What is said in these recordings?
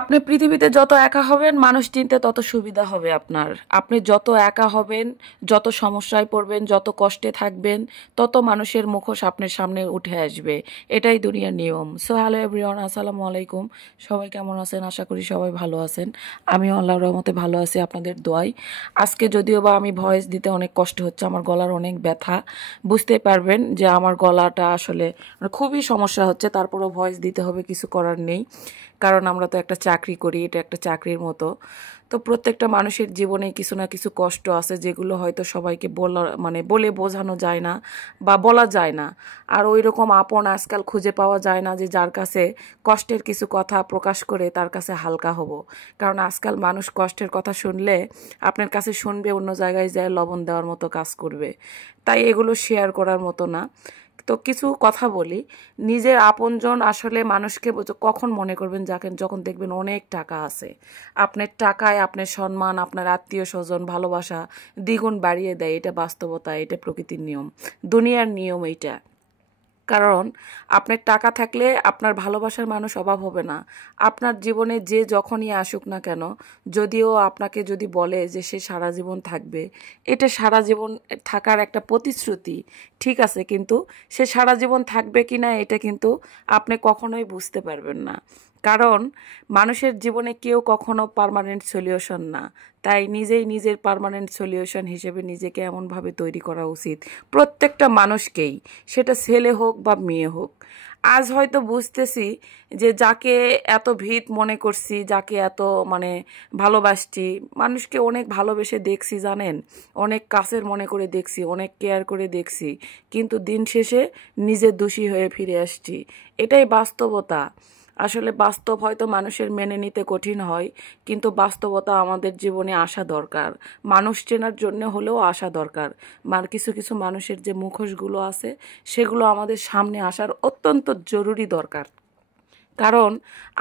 আপনি পৃথিবীতে যত একা হবেন মানুষ চিনতে তত সুবিধা হবে আপনার। আপনি যত একা হবেন, যত সমস্যায় পড়বেন, যত কষ্টে থাকবেন, তত মানুষের মুখোশ আপনার সামনে উঠে আসবে। এটাই দুনিয়ার নিয়ম। সো হ্যালো এভরিওয়ান, আসসালামু আলাইকুম। সবাই কেমন আছেন? আশা করি সবাই ভালো আছেন। আমিও আল্লাহর রহমতে ভালো আছি আপনাদের দোয়ায়। আজকে যদিও বা আমি ভয়েস দিতে অনেক কষ্ট হচ্ছে, আমার গলার অনেক ব্যথা। বুঝতেই পারবেন যে আমার গলাটা আসলে খুবই সমস্যা হচ্ছে, তারপরও ভয়েস দিতে হবে, কিছু করার নেই। কারণ আমরা তো একটা চাকরি করি, এটা একটা চাকরির মতো। তো প্রত্যেকটা মানুষের জীবনে কিছু না কিছু কষ্ট আছে, যেগুলো হয়তো সবাইকে বলে বোঝানো যায় না বা বলা যায় না। আর ওই রকম আপন আজকাল খুঁজে পাওয়া যায় না যে যার কাছে কষ্টের কিছু কথা প্রকাশ করে তার কাছে হালকা হব। কারণ আজকাল মানুষ কষ্টের কথা শুনলে আপনার কাছে শুনবে, অন্য জায়গায় যায় লবণ দেওয়ার মতো কাজ করবে। তাই এগুলো শেয়ার করার মতো না। তো কিছু কথা বলি। নিজের আপনজন আসলে মানুষকে কখন মনে করবেন? যখন দেখবেন অনেক টাকা আছে, আপনার টাকায় আপনার সম্মান, আপনার আত্মীয় স্বজন, ভালোবাসা দ্বিগুণ বাড়িয়ে দেয়। এটা বাস্তবতা, এটা প্রকৃতির নিয়ম, দুনিয়ার নিয়ম এইটা। কারণ আপনার টাকা থাকলে আপনার ভালোবাসার মানুষ অভাব হবে না। আপনার জীবনে যে যখনই আসুক না কেন, যদিও আপনাকে যদি বলে যে সে সারা জীবন থাকবে, এটা সারা জীবন থাকার একটা প্রতিশ্রুতি, ঠিক আছে, কিন্তু সে সারা জীবন থাকবে কি না এটা কিন্তু আপনি কখনোই বুঝতে পারবেন না। কারণ মানুষের জীবনে কেউ কখনো পার্মানেন্ট সলিউশন না। তাই নিজেই নিজের পার্মানেন্ট সলিউশন হিসেবে নিজেকে এমনভাবে তৈরি করা উচিত, প্রত্যেকটা মানুষকেই, সেটা ছেলে হোক বা মেয়ে হোক। আজ হয়তো বুঝতেছি যে যাকে এত ভিত মনে করছি, যাকে এত ভালোবাসছি, মানুষকে অনেক ভালোবেসে দেখছি জানেন, অনেক কাছের মনে করে দেখছি, অনেক কেয়ার করে দেখছি, কিন্তু দিন শেষে নিজে দোষী হয়ে ফিরে আসছি। এটাই বাস্তবতা। আসলে বাস্তব হয়তো মানুষের মেনে নিতে কঠিন হয়, কিন্তু বাস্তবতা আমাদের জীবনে আসা দরকার। মানুষ চেনার জন্য হলেও আসা দরকার। কিছু কিছু মানুষের যে মুখোশগুলো আছে, সেগুলো আমাদের সামনে আসার অত্যন্ত জরুরি দরকার। কারণ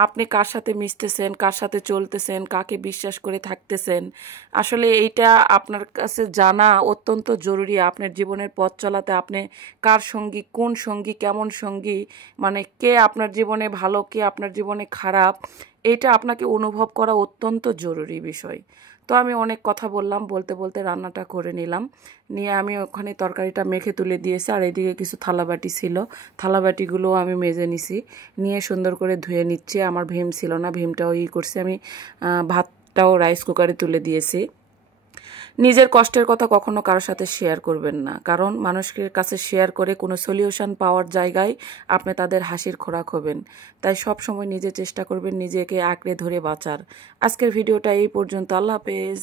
আপনি কার সাথে মিশতেছেন, কার সাথে চলতেছেন, কাকে বিশ্বাস করে থাকতেছেন, আসলে এইটা আপনার কাছে জানা অত্যন্ত জরুরি। আপনার জীবনের পথ চলাতে আপনি কার সঙ্গী, কোন সঙ্গী, কেমন সঙ্গী, কে আপনার জীবনে ভালো, কে আপনার জীবনে খারাপ, এইটা আপনাকে অনুভব করা অত্যন্ত জরুরি বিষয়। তো আমি অনেক কথা বললাম, বলতে বলতে রান্নাটা করে নিলাম। নিয়ে আমি ওখানে তরকারিটা মেখে তুলে দিয়েছি, আর এইদিকে কিছু থালাবাটি ছিল, থালাবাটিগুলোও আমি মেজে নিছি। নিয়ে সুন্দর করে ধুয়ে নিচ্ছি। আমার ভীম ছিল না, ভীমটাও করছি আমি। ভাতটাও রাইস কুকারে তুলে দিয়েছি। নিজের কষ্টের কথা কখনো কারোর সাথে শেয়ার করবেন না, কারণ মানুষের কাছে শেয়ার করে কোনো সলিউশন পাওয়ার জায়গায় আপনি তাদের হাসির খোরাক হবেন। তাই সব সময় নিজে চেষ্টা করবেন নিজেকে আঁকড়ে ধরে বাঁচার। আজকের ভিডিওটা এই পর্যন্ত। আল্লাহ হাফেজ।